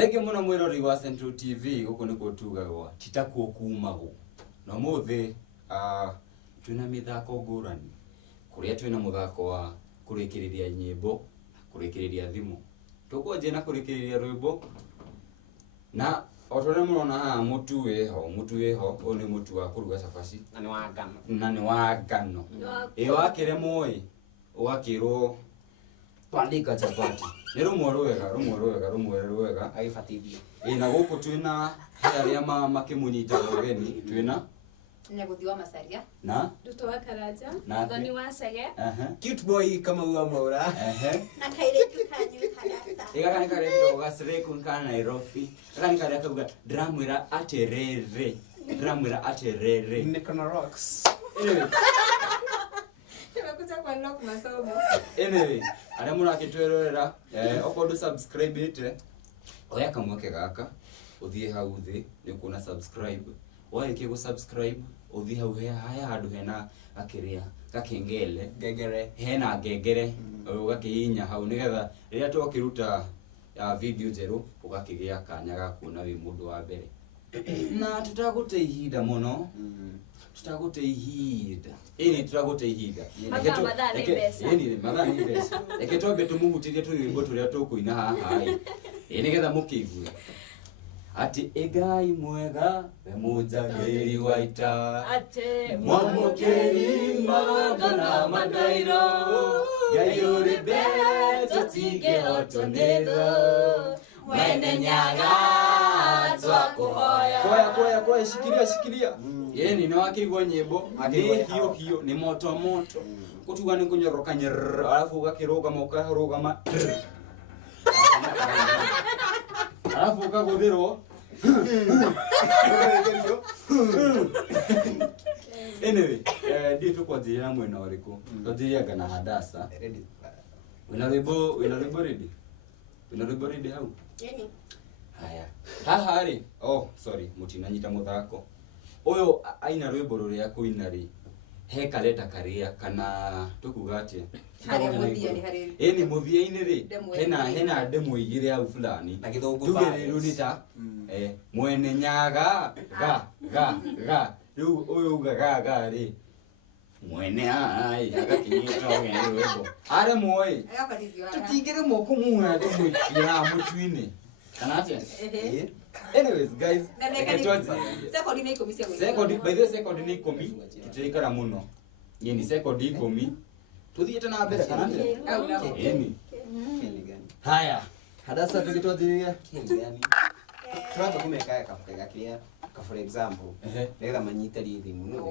Rege muno mwirori wa Central TV guku niko tugagwa titakuo kumago na muthe twina mithako ngurani kuria twina muthako wa kurikiriria nyimbo kurikiriria thimu tukwaje na kurikiriria rwimbo na otore murona ha mutu weho one mutu wa kuruga cabaci na ni wa ngano iyo akiremoi ugakirwo twandika chapati ni rumwe rwega agifatithio na guku twina aria makimunyita ogeni twina Nyaguthiwa Masaria na Ruto wa Karaja Thoni wa Sege cute boy kama uwa Maura na kairetu kanyu Karasa igakani kareto gasreku kana Nairobi igakani kareka kuga dramwira aterere Nikona rocks tunakuja kwa lock masomo anyway aria murakitwerera okodu subscribe ite oya kamwake gaka uthie hau thi ni kuna subscribe oya kigo subscribe uthie hau haya handu hena akiria gakengele gegere hena ngengere ugakiinya hau nigetha riria twokiruta video jeru ugakigia kanya ga kuona wi mundu wa mbere na tutagute ihinda muno tutagute ihinda tutagute ihinda madhani pesa eketobe tumuhutirie twimbo turia tukuina haha nigetha mukiigue ati egai mwega we mujagiri waita ate mwamukeri magana madairo gayore beto tige otonedo mwene nyaga twakuhoya koya shikilia yeni ni wakigwa nyimbo hiyo ni moto kutuga ni kunyoroka alafu ugakiruga maukaruga alafu ukaguthirwo anyway ndi tukwanjiria na mwena uriku twanjiria ngana Hadasa wina rwimbo ready hau haya haha ri sorry mutinanyita muthako uyu aina rwimbo ruria kuina ri he kaleta karia kana tukuga atia haria muthia ni hari ni muthia-ini ri hena demo igire au fulani na githungu tugiriru ni ta mwene nyaga ga riu uyu ga ri mwene ai agakinyita ogeni rwimbo are moi tutingire moko muya tumwikira mutu-ini kana atia anyways guys second ni komi tutaikara muno yeni second ni komi tuthiete na mbere kana atia yeni haya Hadasa tukitothiria turata kumeka kafutega kia for example nega manyita thimu no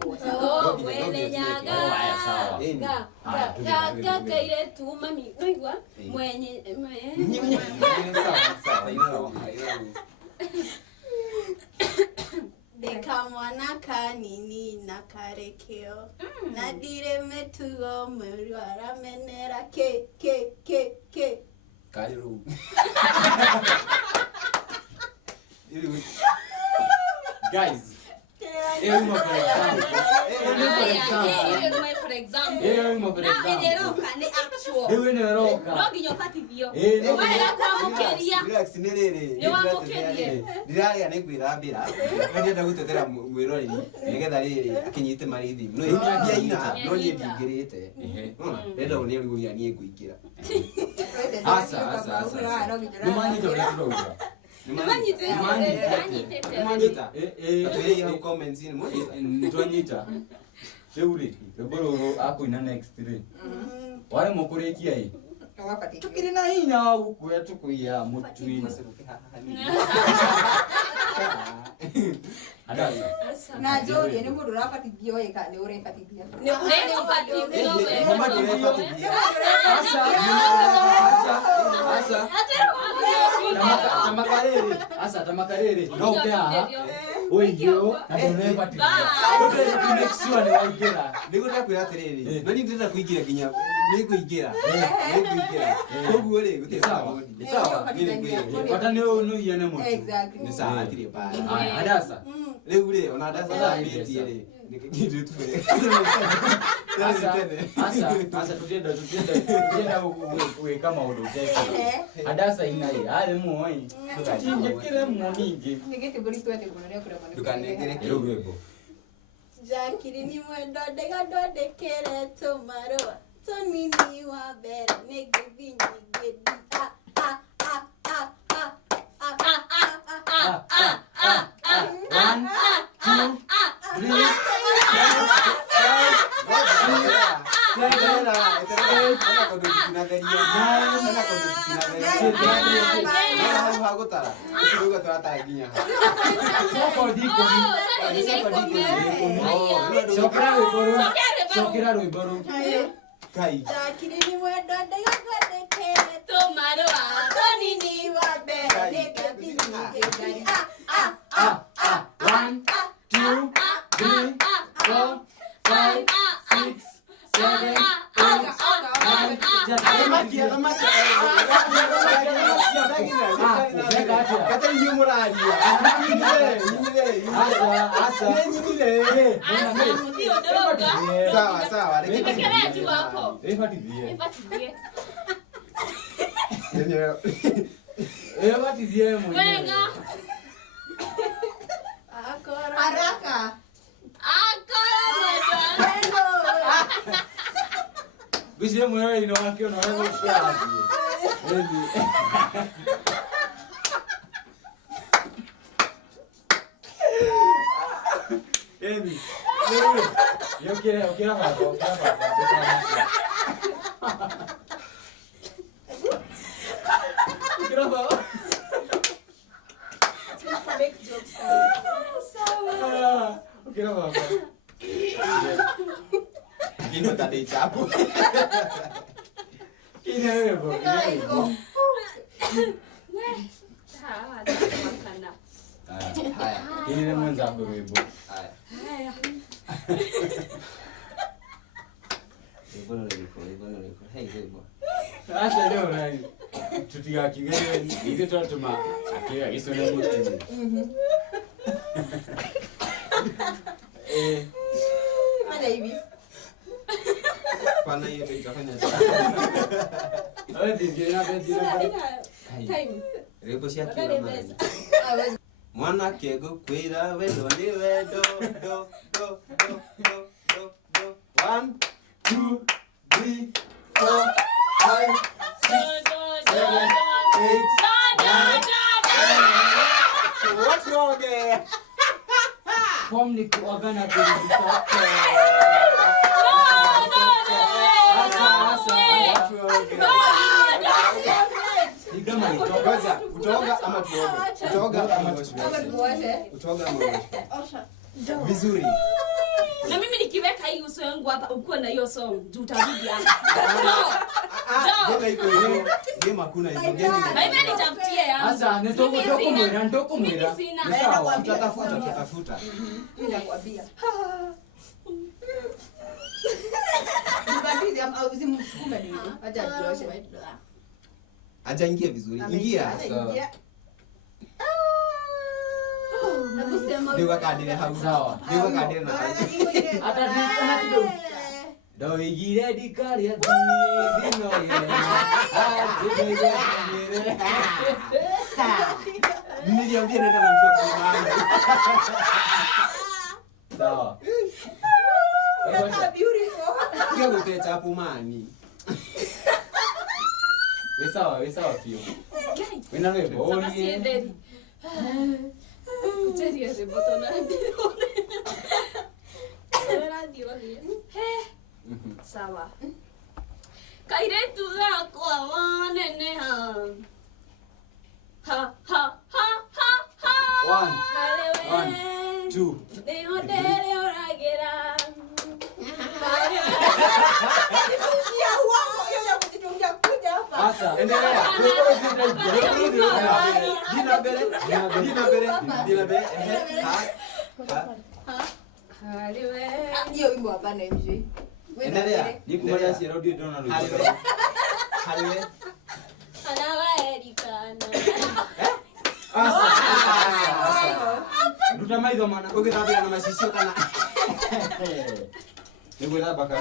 mwene nyaga ga kaire tu mami noigwa mwenye Deka mwana kanini na karekeo na dire metugo mweri waramenera ke kairu guys for example relax ndiraya nigwirambira ndirenda gutetera mwiroreri nigetha riri akinyite marithi no india ina no nie ndingirite ndenda unie riguria nie nguingira asa nimanyita unakuwa Nimanyita. Atuye hau comments ni mwanyita. Nitwanyita. Seuri, reboro akuina next 3. Wale mukurikia hii. Tukiri na hii na huku ya tukuya mutuini. Hadasa. na jori ni mundu rafatithio ika ni urefatithia asa tamakarere no kya oigio na tunefatithia connection ni waigera niguta kwira atiriri mani ndira kuingira ginya ni kuingira koguo ri guti sawa pata ni no exactly ni sawa atire pa Hadasa riu ri ona Hadasa na miti ri Nikijitu tu. Asa tutenda kama udotesa. Adasa inai, ale muoi. Tukatinje kile muningi. Nigete buri twende kunania kure mwana. Tukanegere Rwebo. Jakiri ni mwendo dega dodekere tomaroa. Tonini wa bera nege vinyi gedi. Sokira rwimbo Kai. Jakiri ni mwendo dega dodekere tomaroa. Tonini wa bera nege vinyi gedi. 1 2 3 4 5 6 7 Haraka. Bisi mwewe inawakio na wewe ushadi. Emi. Yo quiero hapo. Quiero hapo. Quiero hapo. Kino tadi chapu. Kine wewe. Haya. Kine mwenzako wewe. Haya. Hey, hebo. Sasa leo nani? Tutiga kigere ile tutuma akira isone muti. Fanya hivi. Pana hiyo itafanya. Wewe ndiye Time. Rebo cia Wakati kila pesa. mara. Mwana kego kwira wendo ni wendo do. 1 2 3 4 5 What's wrong there? form ni kuagana kabisa. Ni kama Kwanza utaoga ama tuoge? Utaoga ama tuoshe? Utaoga ama tuoshe? Vizuri. Na mimi nikiweka hii uso yangu hapa uko na hiyo song, juu utarudi hapa. Gema iko hiyo. Gema hakuna hizo. Gema iko. Mimi nitafutie yangu. sasa ndoko mwira. Sina. Ni sawa. Tutatafuta. Ninakwambia. Mbatizi au usimsukume nini? Acha tuoshe. Hajaingia vizuri. Ingia. Ndio kadire hau. Sawa. Ndio kadire na. Hata kama kidogo. Do igire dikaria dino ye. Niliambia nenda na mshoka mama. Sawa. Beautiful. Kia kutecha hapo mani. We sawa pio. Wena wewe Sasa si boni. enderi. Kucheri ese botona. Sawa. Kairetu gakwa wanene ha. Ha ha ha ha ha. 1 2 Deo dere oragera. Asa. Endelea. Jina bere. Haliwe. Hiyo wimbo hapana MJ. Endelea. Nikumaliza si radio dona leo. Haliwe. Anawa erikana. Asa. Ndutamaido mana. Ukitapia na masisio kana. Niguira baka.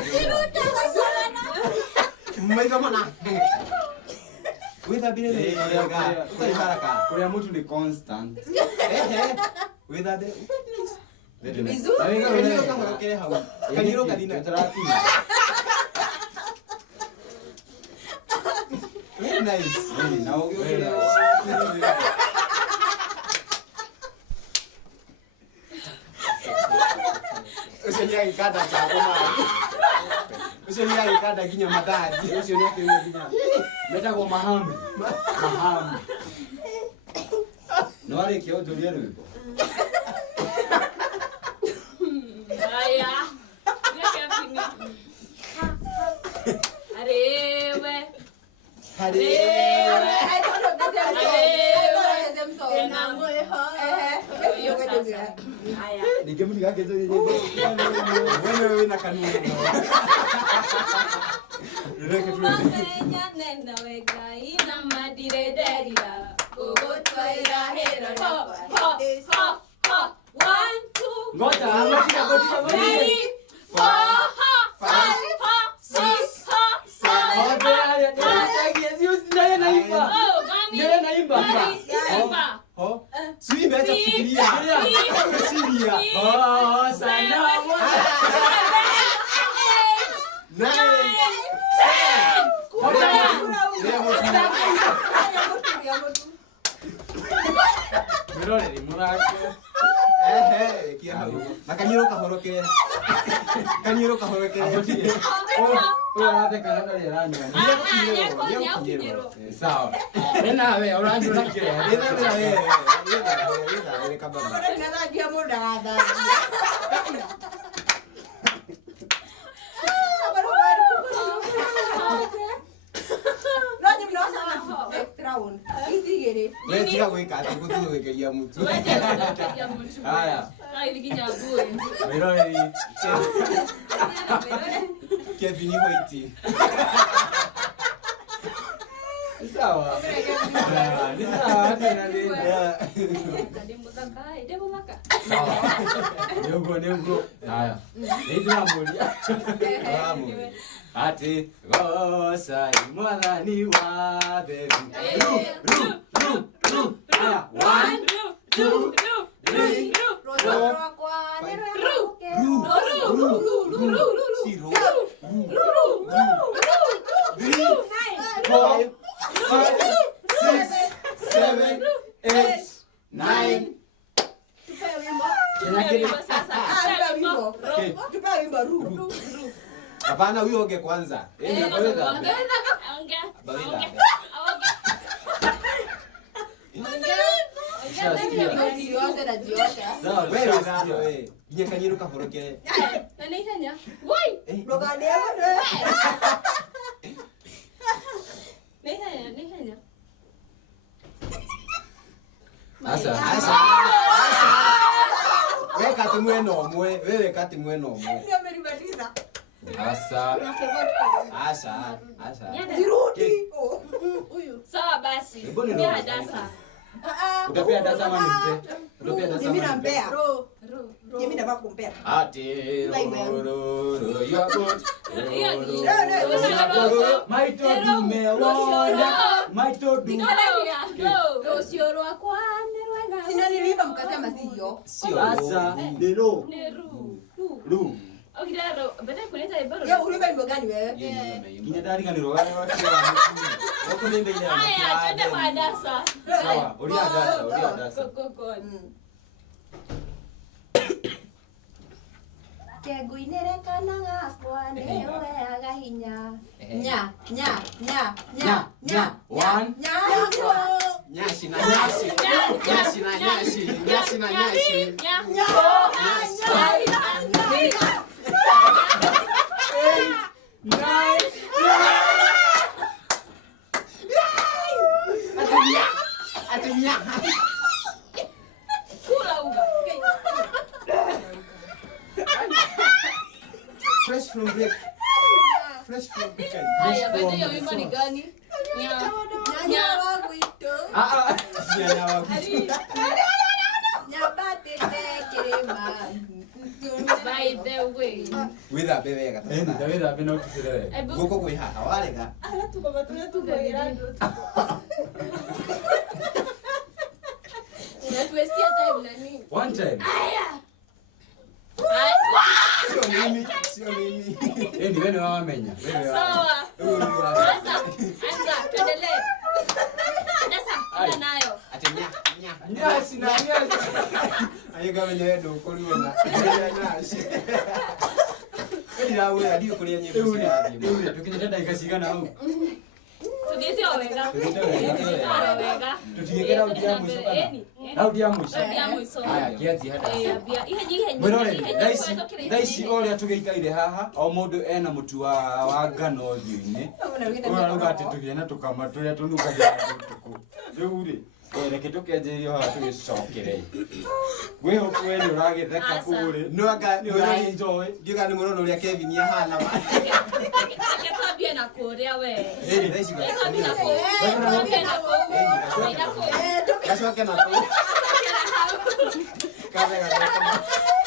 Mmaiga mana. Witha bile ni ga. Utaibara Kwa mtu ni constant. Witha de. Vizuri. Kaniro kahorokere hau. Kaniro kadina. Taratibu. Very nice. Na ongea. Usinia ikada cha koma. Usinia ikada kinya madadi. Usinia kinya kinya. Meta kwa mahamri. Mahamri. No wale kio tulia rwimbo. Haya. Weka pini. Arewe. I don't know the same song. I don't know the same song. Haya. Nikemuni kake zote nyimbo. Wewe na kanuni. Reke tu. Menya nenda wega ina madire derira. Gogotwaira hero na kwa. 1 2 Ngoja, 3 4 5 6 7 Ho. Sui imeacha kufikiria. Fikiria. Oh, sana. Mirore ni murake. Kia hau. Makanyiro kahorokere. Kanyiro kahorokere. Ora kana ndari ranyo. Sawa. Ena we oranjo nakire. Ninazadia muda dada. Nani mnaosa extra one. Hizi gere. Let's go ika tukutu wekeria mtu. Haya. Haya. Mirore. Kevin White. Sawa. Ni sawa tena nenda. Sawa. Ndio. Haya. Ndio ambolia. Ati gosa imwathani wa theru. Haya. 1 2 3 4 5 6 7 8 9. Tupa wimbo ru. Hapana huyo onge kwanza. Wewe ndio wewe. Nye kanyiro kahorokere. Asa. Wewe kati mweno omwe, wewe kati mweno omwe. Asa. Sawa basi. Mbona Pia ndo- Hadasa. Utapia dasa mani mpe. Utapia dasa Mimi mani mpe. nampea. Mimi nataka kumpea. Ati ro you are good. Maito dumeona. Maito dumeona. Sina niliimba mkasema sio. Asa. Lero. Lu. Yeye uliimba wimbo gani wewe? Kinya dari kan ro gani watu. Wako nende ile. Haya, twende kwa Hadasa. Sawa, ulia dasa. Go. Keguinerekanaga kwa newe agahinya. Nya. 1 Nyashi na nyashi. Nyashi na nyashi. Nyashi na nyashi. Atunya. Fresh from break. Haya, bende hiyo wimbo ni gani? Nyanya wangu. Nyabate kirema. By the way. Withambe wega tafadhali. Withambe no tusire wega. Guko kwi haha warega. Ala tukoma tunaira ndo. Unatuwestia time nani? One time. Sio mimi. Ni wewe wamenya. Sawa. Anza, tuendelee. Sasa, nayo. Atenya. Nyasi na nyasi. Ayoga wenyewe ndo ukoliona. Ndawe adio kulia nyembe cia. Tukinyeta dakika cigana hau. Tugite wega. Tutigekera udia mwisho kana. Audia mwisho. Audia mwisho. Haya, kiazi hata. Ihe. Mwirore, daisi oria tugeikaire haha, o mundu ena mutu wa ngano thio-ini. Urauga ati tugiena tukama turia tunukagia tuku. Riu ri, reke tukenjerio haha tugicokere. Gwihoku we ni uragitheka kuri. No anga Ni uraenjoy. ngiuga ni murono uria Kevin ahana wa. Ake twambie na kuria we. Daisi Twambie na kuria. Twambie na kuria. gacoke na ku. Kabega kama.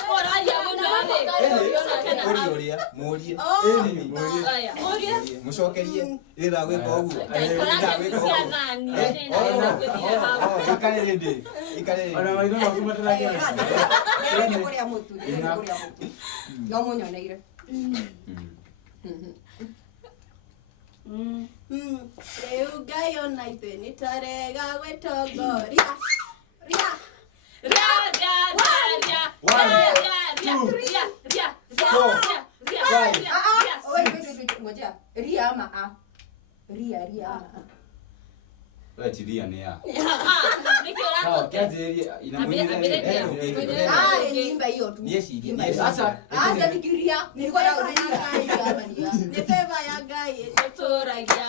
Moralia muno Uria murie. Aya, muria. Mucokerie ira gwika uguo. Ikare rindi. Ona maitho maku mataragia. Nĩ kũrĩa mũtu, nĩ kũrĩa mũtu. No mũnyoneire. Rĩu Ngai ona ithuĩ nĩtwarega gwĩtongoria. Ngoja. Ria ama a. Ria ama a. Wewe tiria ni ya. Nikiona Sawa, kiazi inamunyire. Niimba hiyo tu. Sasa, Acha fikiria. Nilikuwa na ria. Nĩ favor ya Ngai tũragia.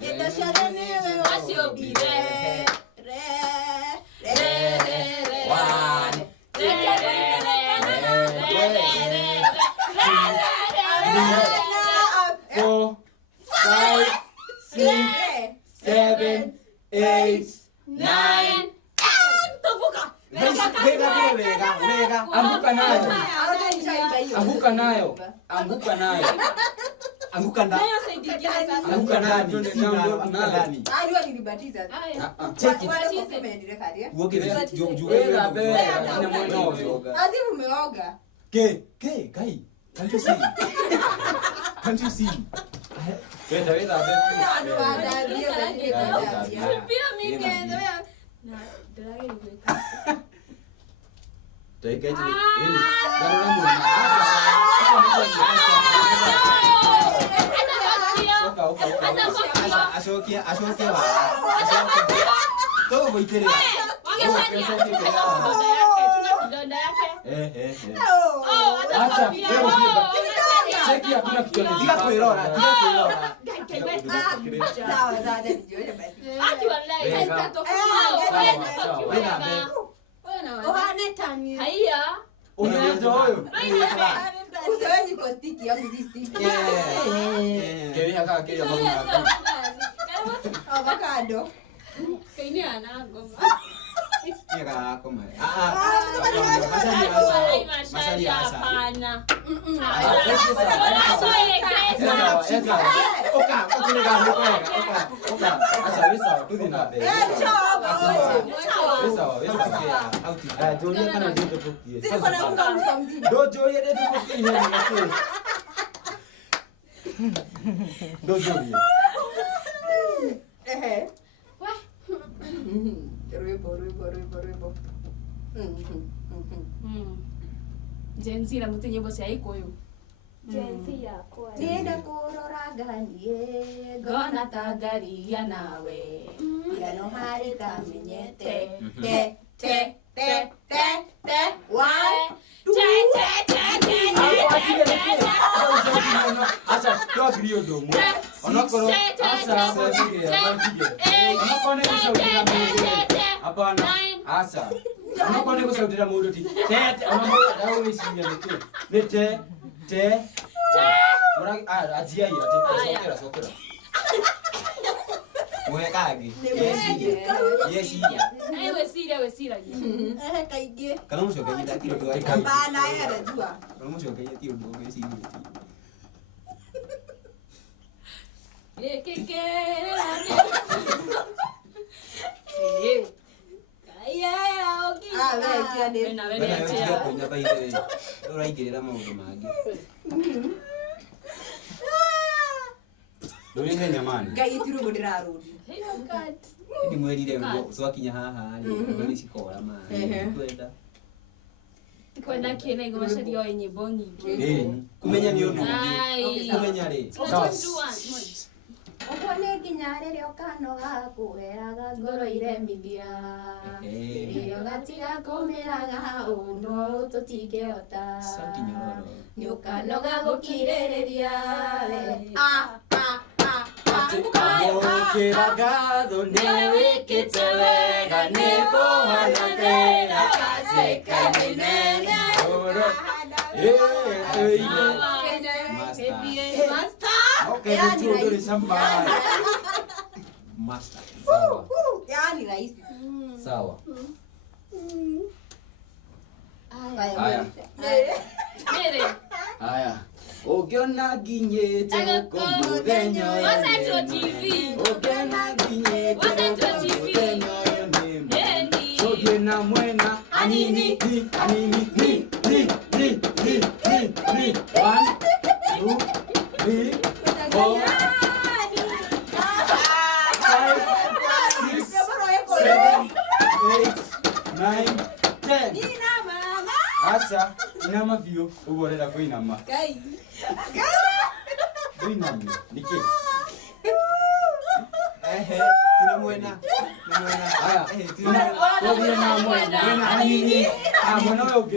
indo ciothe nĩwe Aciũmbire. Four, 5, 6, 7, 8, 9. Anguka nayo. Anguka nayo. Anguka nayo. Anguka ndani. Anguka ndani. Ndani. Aliwa nilibatiza. Check it. Umeendele kadi. Uogeze Wewe bebe ina mwana. Azi umeoga. Ke, kai. Can't you see? Can't you see? Wenda bebe. Pia mimi ndio. Na dragi nikuweka. Dakika hizi. Garura mwana. Acokia wa. Todo goiterera. Donda yake. Acha. Cheki hakuna kitu ni Diga kuirora. Sawa sawa ndio basi. Aki wallahi Uhane tani. haya. unaanza huyo. Usiweni kwa stick yangu si stick. Kevi haka kile mama. Avocado. Kaini anagoma. Niga koma. Masali hapana. Ribo. Jenzi na mutenye bosi haiko yo. Jenzi yako. Nenda kurora ganie Gona tagaria nawe. Yano hari kamenyete. Te. One. Asa kwa grio domo. Onakoro asa sege abatige. Onakone kusaudira mundu. Hapana. Asa. Onakone kusaudira mundu ti. Tete onakoro dawo isinya nete. Te. Mora ajia hiyo ati sokera. Mwekage. Yesiria. We siragia. Kaingĩ. Kana mucokeria tiro ndo ai. Hapana, yeye anajua. Kana mucokeria tiro ndo ngeciria. Uraigirira maundu mangi. Ndũrĩhe nyamani. Ngai itirugo ndirarudi. Ndi mwirire ngo swakinya haha ri ngoni cikora mani. Kwenda. Kwenda kina igo macario nyimbo nyingi. Kumenya ni undu ngi. Kumenya ri. Ũguo nĩ nginya rĩrĩa ũkanoga kũgeraga ngoro iremithia rĩrĩa ũgatiga kũmĩraga ũndũ tũtingĩhota nĩ ũkanoga gũkirĩrĩria Gũkĩra ngatho nĩ wĩkĩte wega nĩ kũhanagĩra gacĩka nĩnene Master. Sawa. yani rahisi Sawa. haya Haya. Ũngĩona nginyĩte gũkũ mũthenya ũyũ Central TV. Ũngĩona nginyĩte gũkũ mũthenya ũyũ nĩ tũthiĩ na mwena anini. 1 2 3 4 9 10 Asa inama biũ ũguo ũrenda kũinama. Kũinama nĩkĩ? Tina mwena. Haya. Tũthiĩ na mwena anini. Mwena ũyũ ũngĩ.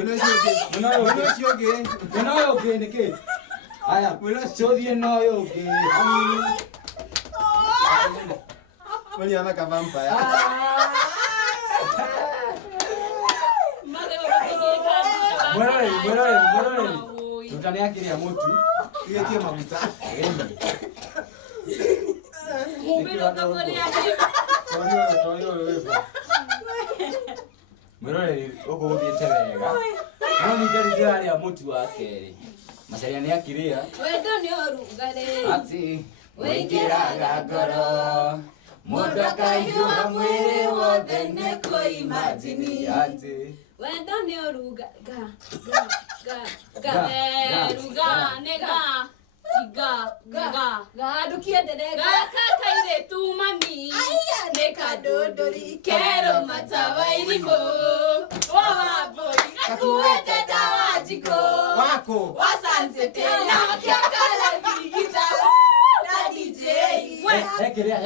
Mwena ũyũ ũngĩ nĩkĩ? Haya. Tũthiĩ na ũyũ ũngĩ anini. Kwani ana ka vampire. Mwerore. Tutane akiria mutu. Tuyetie maguta. Mwerore uko uthiĩte wega. No ningĩ rĩrĩa mutu wa kerĩ. Macaria nĩ akiria. Wendo nĩ ũrugarĩ. Ati wĩkĩraga ngoro. Mũndũ akaigua mwĩrĩ wothe nĩ kũimagine ati Wendo nĩ ũrugarĩ. Gaka tumami nĩ kadondori kero matawa irimũ waboi akuĩte dawa jiko Wako. wasansete na kiakala vigita na DJ Hekiria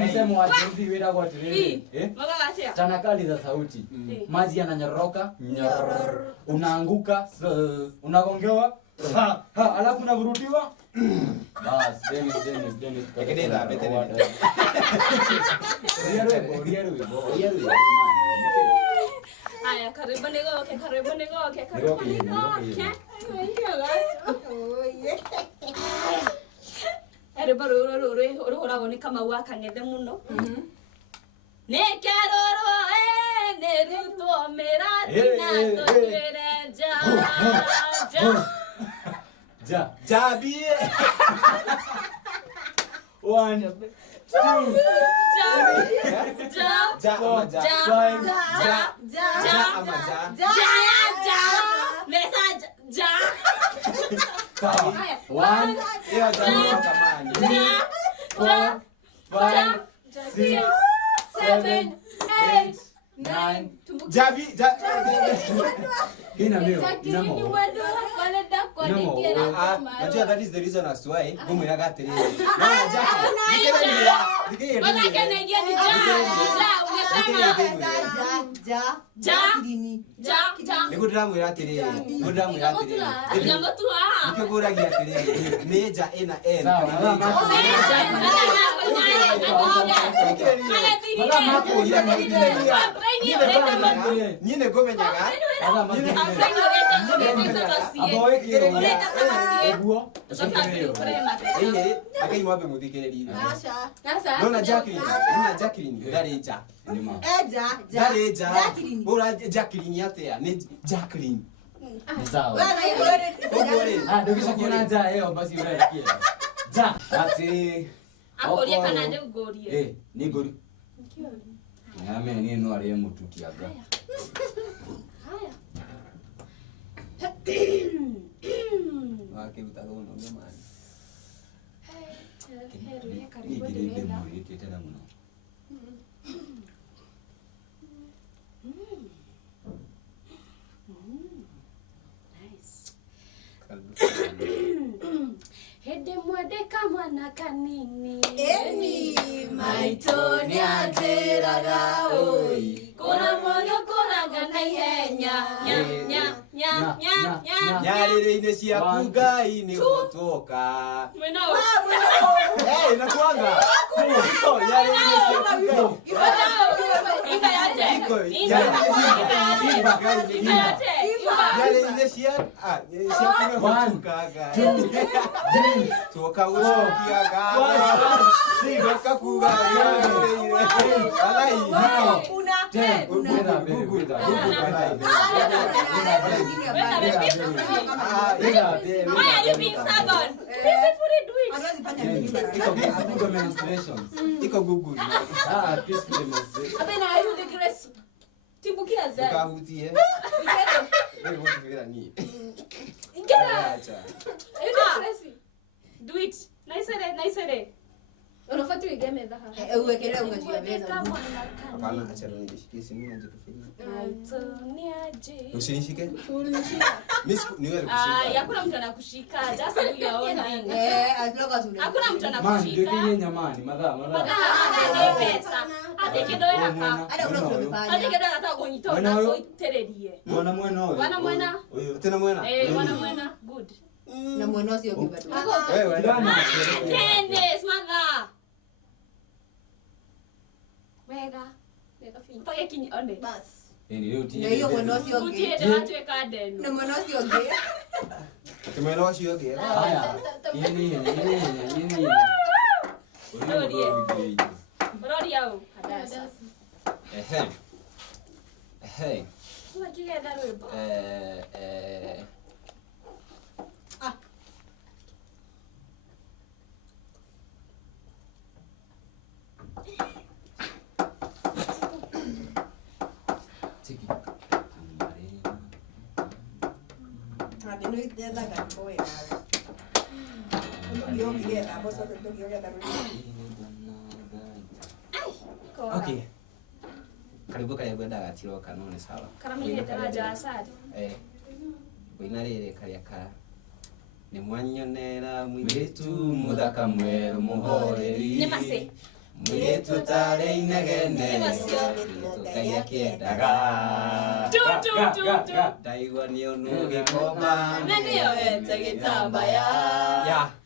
msemo wa jinsi wĩragwo atĩrĩrĩ Magagatia. tanakali za sauti maji yananyoroka unaanguka unagongewa alafu unavurutiwa bas Dennis Ekedela betele. Riaru Aya, karibu nigoke. Karibu ruhuragwo nĩ Kamau akang'ethe mũno. Nĩ kĩarũrũ nĩ rutwo mĩrati na tũtuĩre nja. Jabie. 1 2 Najua that is the reason as why ngumwiraga atiri. Nigudiramwira atiri. Nikiguragia atiri. Neja ina N. Nyine gomenyaga. Akai mwabe muthikiririe. Nona Jacqueline, Dareja. Dareja. Ora Jacqueline atia, ni Jacqueline. Ni sawa. Ndukishakiona leo basi unaikia. Ja, ati akoria kana ndio gorie. Ni gori. Ngame ni no ari mututiaga. Haya. Wakiruta gono jamani. Heru karibu Nigirinde ndio. muri tena muno. Nice. Hede mwedeka mwana kanini. Eni maitoni ateraga oi. Kora moyo koraga na ihenya. Nya. Nyarire-inĩ ciaku Ngai nĩ gũtwoka. Mwena. Nakuanga. Nyarire-inĩ ciaku Ngai. Iba yate. Nyarire-inĩ ciaku nĩ gũtwoka Ngai. Twoka gũcokia Ngai. Twoka kuga nyarire-inĩ. Why are you being stubborn? Peacefully do it. Iko Google. Peaceful demonstration. Abena ayu the grace. Timbukia za. Tukahutie. Wewe unataka nini? Ingera. Ayu the grace. Do it. Nice. Unafuata igeme dhaha. Uwekele unajua beza. Hapana, acha nijishikie simu nje kufanya. Usinishike? Ni wewe kushika. Hakuna mtu anakushika. Just do your own thing. As long as una. Hakuna mtu Man, anakushika. ndio nyamani, madha. Hadi pesa. Hadi kidogo yaka. Hata una kunifanya. Hadi kidogo hata kunyitoa na kuitererie. Mwana huyo. Wana. Tena mwena? Wana. Good. Na mwana sio kibatu. Wewe ndani. Candice, mother. Wega fini. Pake kinyi one. Bas. Leo Na hiyo mwana sio Utie kibatu. de watu ekaden. Na mwana sio kibatu. Tumelo wasio ge. Haya. Yeni. Brodi yao. Hadasa. Ehe. Kwa kiga rwimbo. Okay. Karibu ndaga tiro kanone sawa. Karamile taraja asadi. Wina rere karia ka. Ni mwanyonera mwitu muthaka mweru muhoreri. Ni mase. Mwitu tare inegene. Tukaya kiendaga. Tu. Ndaigua ni onu gikomba. Nani yowete gitambaya.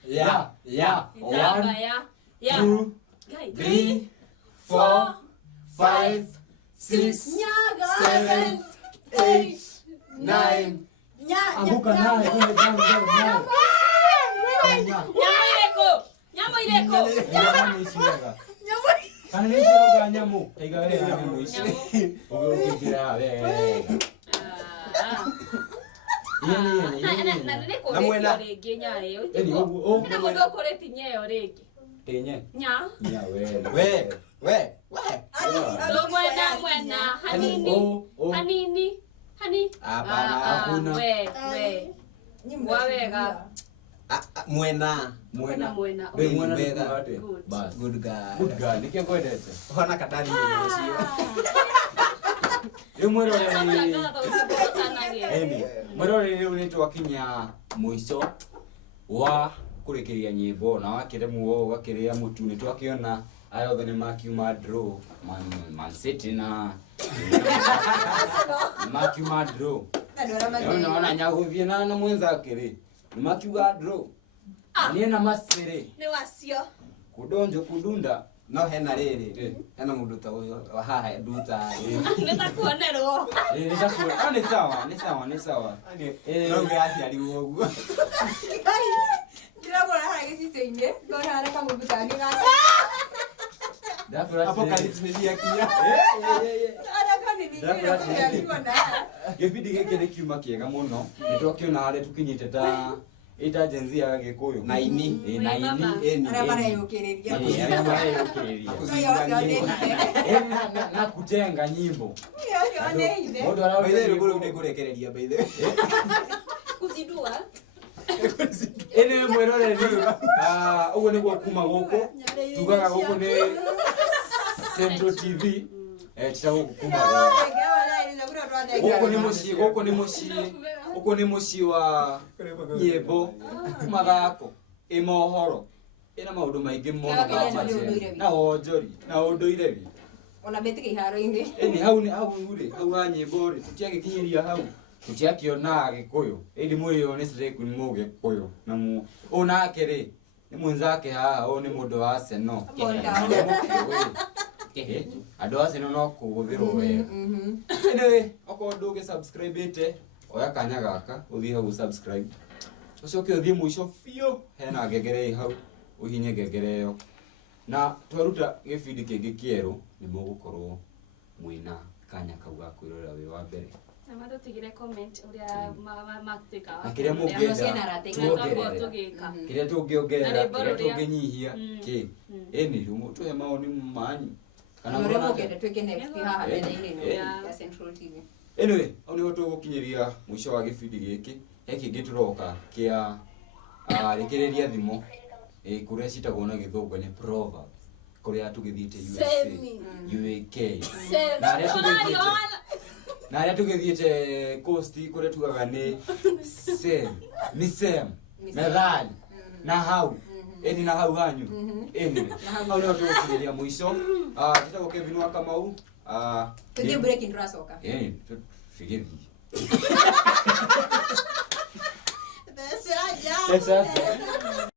Ya. Gitambaya. 2 3 4 5 6 7 8 9. Anguka naye kwenye jambo. Nyamo ireko. Kana ni shoga nyamu. Igawele nyamu ishi. Ukikira wewe. Na mwena. Good guy. Nikikwendete. Hona kadani ndio. Mwerore unitwa kinya muico wa kurikiria nyimbo na wakiremwo ugakiria mutu nitwakiona ayothe ni makiuma draw Man City na makiuma draw naona nyaguthie na mwenzake ri ni makiuga draw ni na masiri Ni wasio. kudonjo kudunda no hena riri hena mundu ta uyo haha nduta nitakuonerwo nitakuona ni sawa no ngiaciari woguo ndĩragũra harĩa gĩcicio-inĩ ndona harĩa kamũndũ kangĩ gake apocalypse nĩ ciakinya harĩa kanini nĩrĩa kũrĩakiona gĩbindi gĩkĩ nĩ kiuma kĩega mũno nĩ twakĩona harĩa tũkinyĩte ta ita jenzi ya Gĩkũyũ na ini arĩa mareyũkĩrĩria na kutenga nyimbo baithe rũgũrũ nĩ ngũrekereria baithe kuzindua ene mwĩroreri ũguo nĩguo kuma gũkũ tugaga gũkũ nĩ Central TV titagũkuma gũkũ nĩ mũciĩ wa nyĩmbo mathako ĩmohoro ĩna maũndũ maingĩ mũno na wonjori na ũndũire witũ ona betĩka iharo-inĩ ĩni hau ha nyĩmbo rĩ tũtiagĩkinyĩria hau tũtiakĩona Gĩkũyũ ĩndĩ mũrĩo nĩ Slay Queen Mũgĩkũyũ na ũyũ nake rĩ nĩ mwenzake haha ũyũ nĩ mũndũ wa Arsenal andũ a Arsenal no kũgũthĩrwo wega ĩni okorwo ndũgĩ-subscribe-ĩte oya kanya gaka ũthiĩ hau subscribe ũcoke ũthiĩ mũico biũ hena ngengere hau ũhinye ngengere ĩyo na twaruta gĩbindi kĩngĩ kĩerũ nĩ mũgũkorwo mwĩna kanya kau ga kwĩrorera wĩ wa mbere na matutigire comment ũrĩa matwĩka na kĩrĩa mũngĩenda kĩrĩa tũngĩongerera kĩrĩa tũngĩnyihia kĩ ĩni tũhe maoni manyu kana ũrĩa mũngĩenda twĩke next haha mĩena-inĩ ya Central TV. Anyway, au nĩho tũgũkinyĩria mũico wa gĩbindi gĩkĩ kĩngĩ tũroka kĩa rekereria thimo kũrĩa citagwo na Gĩthũngũ nĩ proverbs kũrĩa tũgĩthiĩte USA UK na arĩa tũgĩthiĩte coast kũrĩa tugaga nĩ same methali na hau eni na hau hanyu eni hau nĩho tũgũkinyĩria mũico tũtagwo Kevin wa Kamau tũthiĩ break nĩtũracoka figithi That's right, yeah.